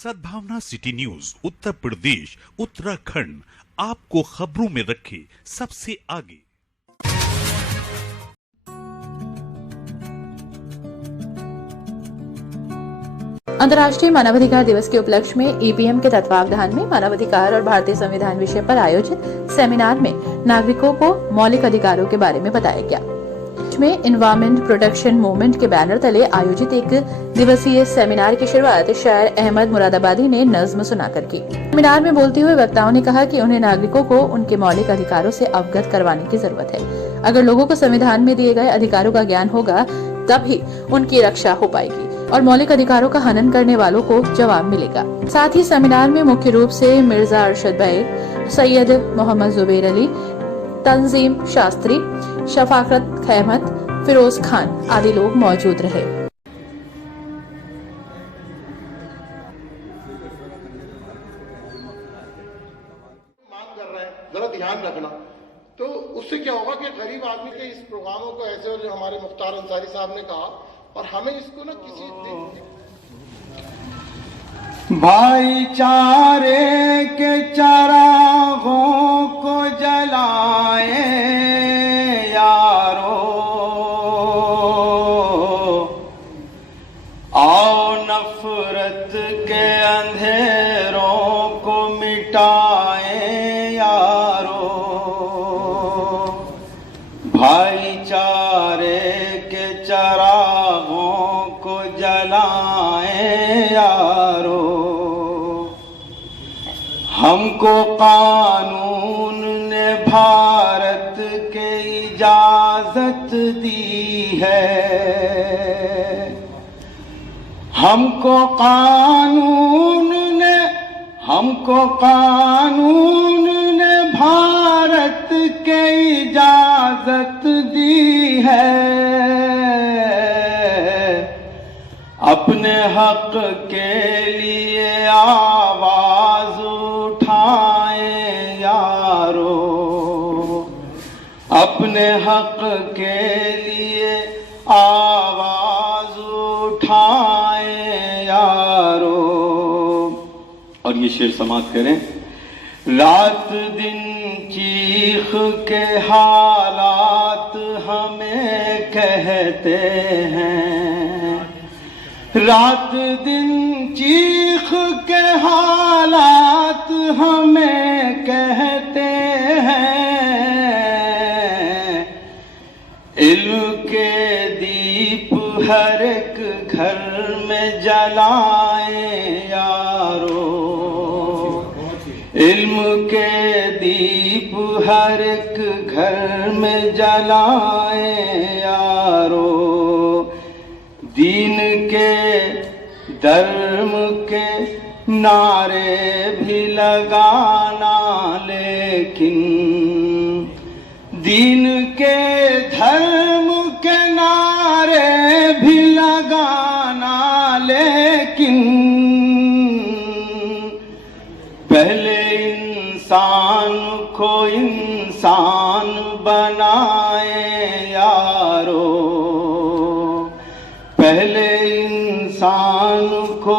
सद्भावना city news Uttar Pradesh Uttarakhand आपको खबरों में रखे सबसे आगे। अंतर्राष्ट्रीय मानवाधिकार दिवस के उपलक्ष्य में ईपीएम के तत्वावधान में मानवाधिकार और भारतीय संविधान विषय पर आयोजित सेमिनार में नागरिकों को मौलिक अधिकारों के बारे में बताया गया। में एनवायरमेंट प्रोटेक्शन मूवमेंट के बैनर तले आयोजित एक दिवसीय सेमिनार की शुरुआत शायर अहमद मुरादाबादी ने नज्म सुनाकर की। सेमिनार में बोलते हुए वक्ताओं ने कहा कि उन्हें नागरिकों को उनके मौलिक अधिकारों से अवगत करवाने की जरूरत है। अगर लोगों को संविधान में दिए गए अधिकारों का ज्ञान होगा तभी उनकी रक्षा हो पाएगी और मौलिक अधिकारों का हनन करने वालों को जवाब मिलेगा। साथ ही सेमिनार में मुख्य रूप से मिर्जा अरशद भाई, सैयद मोहम्मद जुबैर अली, तंजीम शास्त्री, शफाकत खैमत, फिरोज खान आदि लोग मौजूद रहे। मांग कर रहे हैं, जरा ध्यान रखना। तो उससे क्या होगा कि गरीब आदमी के इस प्रोग्रामों को ऐसे, और जो हमारे मुख्तार अंसारी साहब ने कहा, और हमें इसको ना किसी भाईचारे के चरागों को जलाए यारो, आओ नफरत के अंधेरों को मिटाए यारो, भाईचारे के चरागों को जलाए यारो। हमको कानून ने भारत के इजाजत दी है, हमको कानून ने भारत के इजाजत दी है। अपने हक के लिए आवाज उठाए यारो, अपने हक के लिए आवाज उठाए यारो। और ये शेर समाप्त करें। रात दिन चीख के हालात हमें कहते हैं, रात दिन चीख के हालात हमें कहते हैं। इल्म के दीप हर एक घर में जलाए यारो, इल्म के दीप हर एक घर में जलाए यारो। दीन के धर्म के नारे भी लगाना, लेकिन दीन के धर्म के नारे भी लगाना, लेकिन पहले इंसान को इंसान बनाए यारो, पहले इंसान को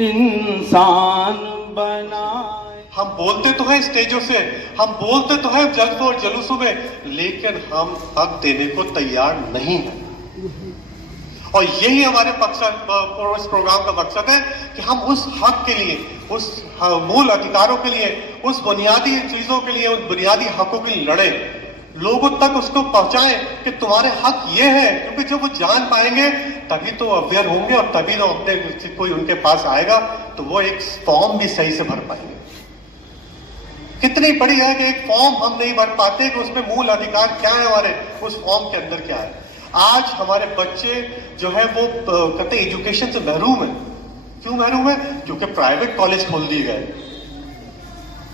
इंसान बनाए। हम बोलते तो हैं स्टेजों से, हम बोलते तो हैं जज्बों और जुलूसों में, लेकिन हम हक देने को तैयार नहीं हैं। और यही हमारे इस प्रोग्राम का मकसद है कि हम उस हक के लिए, उस मूल अधिकारों के लिए, उस बुनियादी चीजों के लिए, उस बुनियादी हकों के लिए लड़े, लोगों तक उसको पहुंचाएं कि तुम्हारे हक ये है। क्योंकि जब वो जान पाएंगे तभी तो अवेयर होंगे, और तभी तो अपने कोई उनके पास आएगा तो वो एक फॉर्म भी सही से भर पाएंगे। कितनी बड़ी है कि एक फॉर्म हम नहीं भर पाते कि उसमें मूल अधिकार क्या है, हमारे उस फॉर्म के अंदर क्या है। आज हमारे बच्चे जो है वो कहते एजुकेशन से महरूम है। क्यों महरूम है? क्योंकि प्राइवेट कॉलेज खोल दिए गए,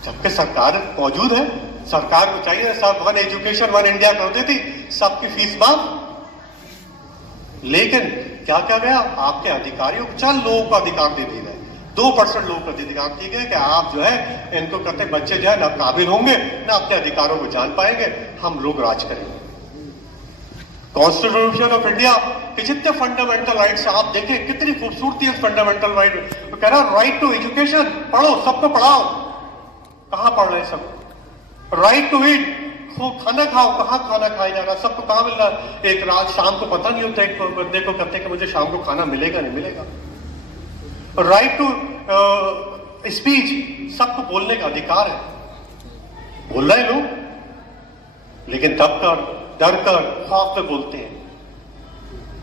जबकि सरकार मौजूद है। सरकार को चाहिए सब वन एजुकेशन वन इंडिया कर देती, सबकी फीस माफ। लेकिन क्या क्या गया, आपके अधिकारियों को चल लोगों को अधिकार दे दिए गए, 2% लोगों को अधिकार दिए गए कि आप जो है इनको कहते बच्चे जो है ना काबिल होंगे ना अपने अधिकारों को जान पाएंगे, हम लोग राज करेंगे। कॉन्स्टिट्यूशन ऑफ इंडिया के जितने फंडामेंटल राइट्स आप देखें, कितनी खूबसूरती है फंडामेंटल राइट। तो कह रहा राइट टू एजुकेशन, पढ़ो, सबको पढ़ाओ। कहां पढ़ रहे हैं सब? राइट टू ईट, खाना खाओ, कहां खाना खाया जा रहा, सबको कहां मिल रहा? एक रात शाम को पता नहीं होता एक बंदे को कहते कि मुझे शाम को खाना मिलेगा नहीं मिलेगा। राइट टू स्पीच, सबको बोलने का अधिकार है, बोल रहे लोग, लेकिन दबकर, डरकर, खौफ में बोलते हैं।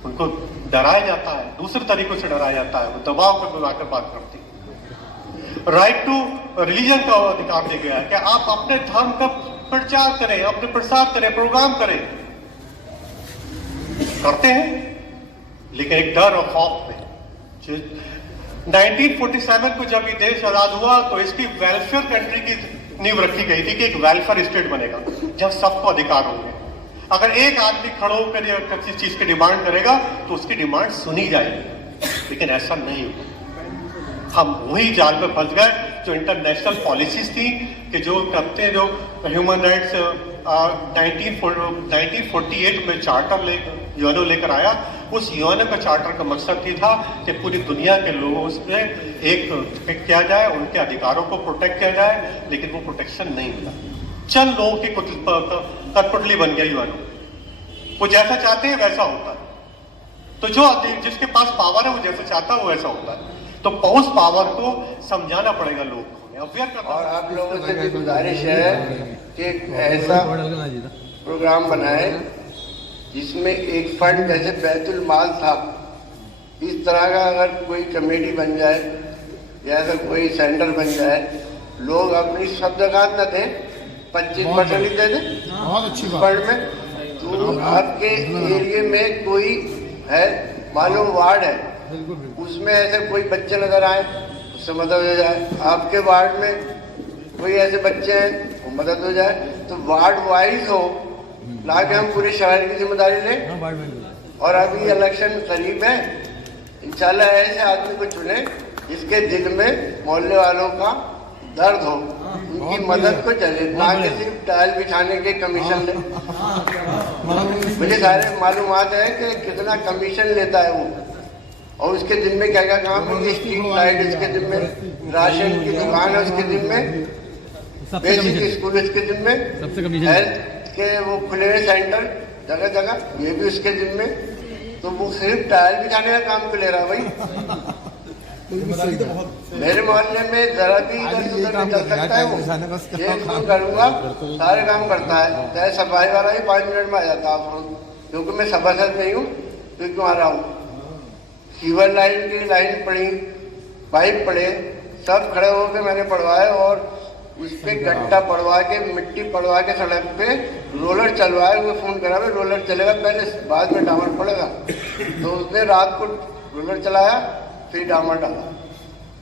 उनको डराया जाता है, दूसरे तरीकों से डराया जाता है, वो दबाव पर बुलाकर बात करते हैं। राइट टू रिलीजन का अधिकार दिया गया है कि आप अपने धर्म का प्रचार करें, अपने प्रसार करें, प्रोग्राम करें, करते हैं, लेकिन एक डर और खौफ में। 1947 को जब ये देश आजाद हुआ तो इसकी वेलफेयर कंट्री की नींव रखी गई थी कि एक वेलफेयर स्टेट बनेगा जहां सबको अधिकार होंगे। अगर एक आदमी खड़ो होकर किसी चीज की डिमांड करेगा तो उसकी डिमांड सुनी जाएगी, लेकिन ऐसा नहीं हुआ। हम वही जाल में फंस गए जो इंटरनेशनल पॉलिसीज थी कि जो करते हैं, जो ह्यूमन राइट्स 1948 में चार्टर यूएनओ लेकर आया। उस यूएनओ का चार्टर का मकसद ये था कि पूरी दुनिया के लोगों से एक किया जाए, उनके अधिकारों को प्रोटेक्ट किया जाए, लेकिन वो प्रोटेक्शन नहीं मिला। चंद लोगों की कठपुतली बन गया यूएनओ, वो जैसा चाहते हैं वैसा होता है। तो जो जिसके पास पावर है वो जैसा चाहता है वो वैसा होता है। तो उस पावर को समझाना पड़ेगा लोग को, अवेयर करना। और आप लोगों से भी गुजारिश है कि ऐसा प्रोग्राम बनाए जिसमें एक फंड जैसे बैतुल माल था, इस तरह का अगर कोई कमेटी बन जाए या ऐसा कोई सेंटर बन जाए, लोग अपनी सब जगह न दें, 25% ही दे दें बहुत अच्छी फंड में। तो आपके एरिया में कोई है, मालूम वार्ड है, उसमें ऐसे कोई बच्चे नजर आए, उससे मदद हो जाए। आपके वार्ड में कोई ऐसे बच्चे हैं, वो मदद हो जाए। तो वार्ड वाइज हो, ना कि हम पूरे शहर की जिम्मेदारी लें। और अभी इलेक्शन करीब है, इंशाल्लाह ऐसे आदमी को चुने जिसके दिल में मोहल्ले वालों का दर्द हो, उनकी मदद को चले, ना कि सिर्फ टाइल बिछाने के कमीशन ले। मुझे सारे मालूमात है कि कितना कमीशन लेता है वो, और उसके दिन में क्या क्या काम है, स्ट्रीट लाइट इसके दिन में, राशन की दुकान है उसके दिन में, बेसिक स्कूल इसके दिन में, हेल्थ के वो खुले हुए सेंटर जगह जगह, ये भी उसके दिन में। तो वो सिर्फ टायर बिछाने का काम क्यों ले रहा है भाई? मेरे मोहल्ले में जरा भी इधर से उधर नहीं चल सकता है वो, ये काम करूँगा, सारे काम करता है। चाहे सफाई वाला ही 5 मिनट में आ जाता है, क्योंकि मैं सभासद नहीं हूँ तो क्यों आ रहा हूँ। सीवर लाइन की लाइन पड़ी, पाइप पड़े, सब खड़े होकर मैंने पड़वाए, और उस पर गट्टा पड़वा के, मिट्टी पड़वा के, सड़क पे रोलर चलवाए। वो फोन करा मैं रोलर चलेगा पहले, बाद में डामर पड़ेगा। तो उसने रात को रोलर चलाया, फिर डामर डाला।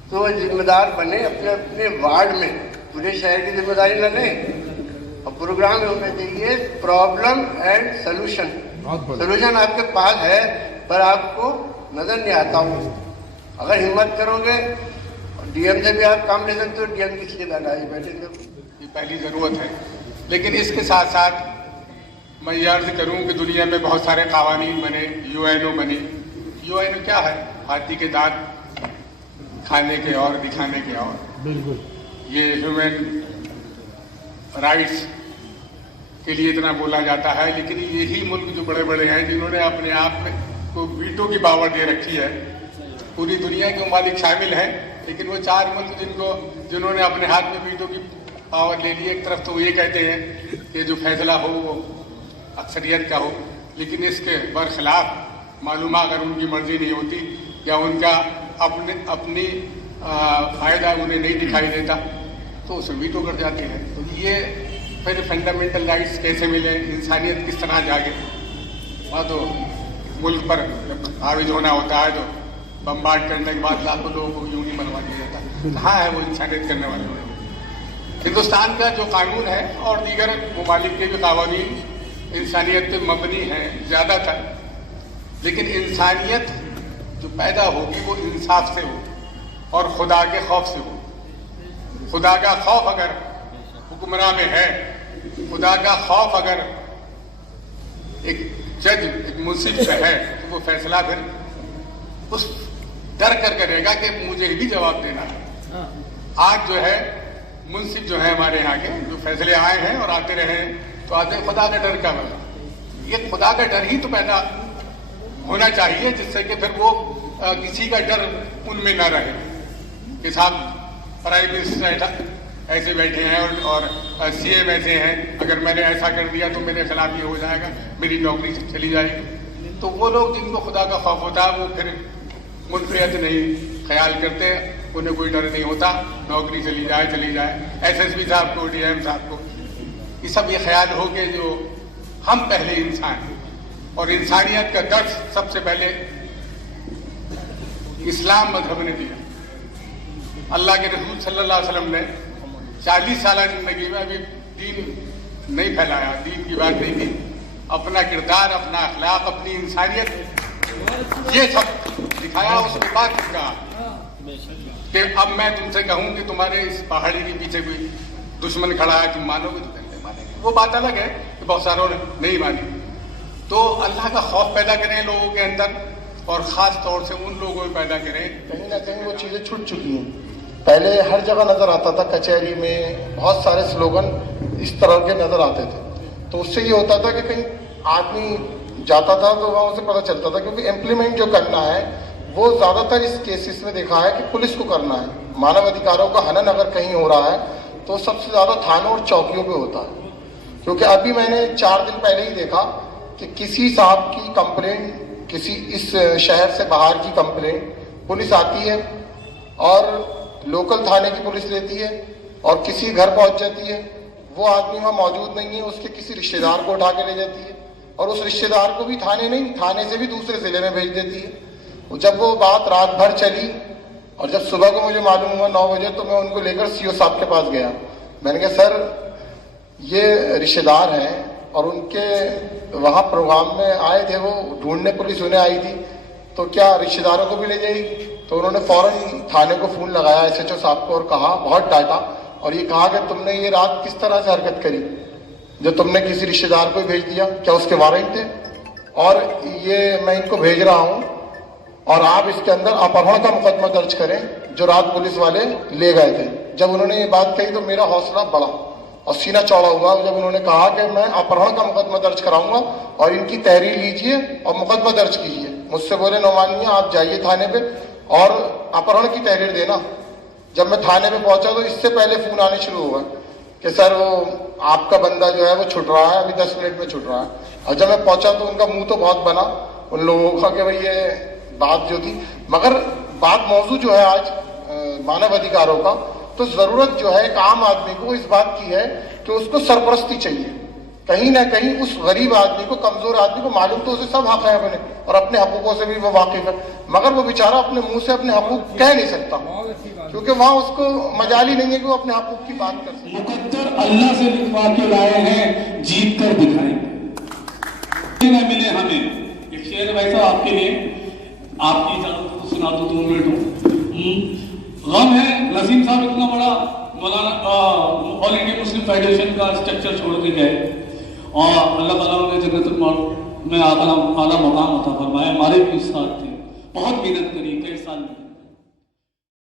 तो वो जिम्मेदार बने अपने अपने वार्ड में, पूरे शहर की जिम्मेदारी न लें। और प्रोग्राम होने चाहिए प्रॉब्लम एंड सोल्यूशन। सोल्यूशन आपके पास है पर आपको नजर नहीं आता हूँ। अगर हिम्मत करोगे डीएम से भी आप काम ले सकते हो, डीएम किस लिए बैठे ये पहली ज़रूरत है। लेकिन इसके साथ साथ मैं ये अर्ज करूँ कि दुनिया में बहुत सारे कानून बने, यूएनओ बने। यूएनओ क्या है? हाथी के दांत खाने के और दिखाने के और। बिल्कुल ये ह्यूमन राइट्स के लिए इतना बोला जाता है, लेकिन यही मुल्क जो बड़े बड़े हैं जिन्होंने अपने आप में को वीटो की पावर दे रखी है, पूरी दुनिया के मालिक शामिल हैं, लेकिन वो 4 मुल्क जिन्होंने अपने हाथ में वीटो की पावर ले ली। एक तरफ तो ये कहते हैं कि जो फैसला हो वो अक्सरियत का हो, लेकिन इसके बरखिलाफ मालूम अगर उनकी मर्जी नहीं होती या उनका अपनी फायदा उन्हें नहीं दिखाई देता तो उसे वीटो कर जाते हैं। तो ये फिर फंडामेंटल राइट्स कैसे मिले, इंसानियत किस तरह जागे? वहाँ तो मुल्क पर हाविज होना होता है तो बम्बार्ड करने के बाद लाखों लोगों को यूं नहीं बनवा दिया जाता। कहाँ है वो इंसानियत करने वाले लोग? हिंदुस्तान का जो कानून है और दीगर ममालिक के भी कानून इंसानियत पे मबनी हैं ज़्यादातर, लेकिन इंसानियत जो पैदा होगी वो इंसाफ से हो और खुदा के खौफ से हो। खुदा का खौफ अगर हुक्मरान में है, खुदा का खौफ अगर एक जज, एक मुंसिफ जो है तो वो फैसला फिर उस डर कर करेगा कि मुझे भी जवाब देना है। आज जो है मुंसिफ जो है हमारे यहाँ के जो फैसले आए हैं और आते रहे तो आते खुदा का डर का बना, ये खुदा का डर ही तो पैदा होना चाहिए जिससे कि फिर वो किसी का डर उनमें न रहे कि साहब प्राइम मिनिस्टर ऐसे बैठे हैं और सीएम ऐसे हैं, अगर मैंने ऐसा कर दिया तो मेरे खिलाफ ये हो जाएगा, मेरी नौकरी चली जाएगी। तो वो लोग जिनको खुदा का खौफ होता है वो फिर मुनफियत नहीं ख्याल करते, उन्हें कोई डर नहीं होता, नौकरी चली जाए। एसएसपी साहब को, डीएम साहब को, ये सब ये ख्याल हो कि जो हम पहले इंसान हैं और इंसानियत का दर्ज सबसे पहले इस्लाम मजहब ने दिया। अल्लाह के रसूल सल्लल्लाहु अलैहि वसल्लम ने 40 साल जिंदगी में अभी दीन नहीं फैलाया, दीन की बात नहीं की, अपना किरदार, अपना अखलाक, अपनी इंसानियत ये सब दिखाया। उसके बाद कहा कि अब मैं तुमसे कहूं कि तुम्हारे इस पहाड़ी के पीछे कोई दुश्मन खड़ा है, तुम मानोगे तो कहते मानेंगे। वो बात अलग है कि बहुत सारों ने नहीं मानी। तो अल्लाह का खौफ पैदा करें लोगों के अंदर और खास तौर से उन लोगों में पैदा करें। कहीं ना कहीं वो चीजें छूट चुकी हैं। पहले हर जगह नजर आता था, कचहरी में बहुत सारे स्लोगन इस तरह के नजर आते थे, तो उससे ये होता था कि कहीं आदमी जाता था तो वहाँ उसे पता चलता था, क्योंकि इम्प्लीमेंट जो करना है वो ज्यादातर इस केसेस में देखा है कि पुलिस को करना है। मानव अधिकारों का हनन अगर कहीं हो रहा है तो सबसे ज्यादा थानों और चौकियों पे होता है। क्योंकि अभी मैंने 4 दिन पहले ही देखा कि किसी साहब की कंप्लेंट, किसी इस शहर से बाहर की कंप्लेंट पुलिस आती है और लोकल थाने की पुलिस लेती है और किसी घर पहुंच जाती है, वो आदमी वहाँ मौजूद नहीं है, उसके किसी रिश्तेदार को उठा के ले जाती है और उस रिश्तेदार को भी थाने नहीं, थाने से भी दूसरे जिले में भेज देती है। जब वो बात रात भर चली और जब सुबह को मुझे मालूम हुआ 9 बजे, तो मैं उनको लेकर सीओ साहब के पास गया। मैंने कहा सर ये रिश्तेदार हैं और उनके वहाँ प्रोग्राम में आए थे, वो ढूंढने पुलिस उन्हें आई थी, तो क्या रिश्तेदारों को भी ले जाएगी? तो उन्होंने फौरन थाने को फोन लगाया एसएचओ साहब को और कहा, बहुत डांटा और ये कहा कि तुमने ये रात किस तरह से हरकत करी जो तुमने किसी रिश्तेदार को भेज दिया, क्या उसके वारंट थे? और ये मैं इनको भेज रहा हूँ और आप इसके अंदर अपहरण का मुकदमा दर्ज करें जो रात पुलिस वाले ले गए थे। जब उन्होंने ये बात कही तो मेरा हौसला बढ़ा और सीना चौड़ा हुआ जब उन्होंने कहा कि मैं अपहरण का मुकदमा दर्ज कराऊंगा और इनकी तहरीर लीजिए और मुकदमा दर्ज कीजिए। मुझसे बोले नौमानिया आप जाइए थाने पे और अपहरण की तहरीर देना। जब मैं थाने पे पहुंचा तो इससे पहले फोन आने शुरू हुआ कि सर वो आपका बंदा जो है वो छुट रहा है, अभी 10 मिनट में छुट रहा है। और जब मैं पहुंचा तो उनका मुंह तो बहुत बना उन लोगों का कि भाई ये बात जो थी, मगर बात मौजूद जो है आज मानव अधिकारों का, तो जरूरत जो है एक आम आदमी को इस बात की है कि उसको सरपरस्ती चाहिए। कहीं ना कहीं उस गरीब आदमी को, कमजोर आदमी को मालूम तो उसे सब हक है बने और अपने हकूकों से भी वो वाकिफ है, मगर वो बेचारा अपने मुंह से अपने हकूक कह नहीं सकता क्योंकि वहां उसको मजाल ही नहीं है कि वो अपने हकूक की बात कर सके। मुकद्दर अल्लाह से लिखवा के लाए हैं, जीत कर दिखाएंगे। न मिले हमें एक शेर वैसा आपके लिए, आपकी इजाजत को सुना दो 2 मिनट। गम है नसीम साहब इतना बड़ा मौलाना ऑल इंडिया मुस्लिम फेडरेशन का स्ट्रक्चर छोड़ के गए और अल्लाह ताला ने जन्नतुल मौला में आला मकाम अता फरमाया। हमारे भी साथ थे, बहुत मेहनत करी कई साल।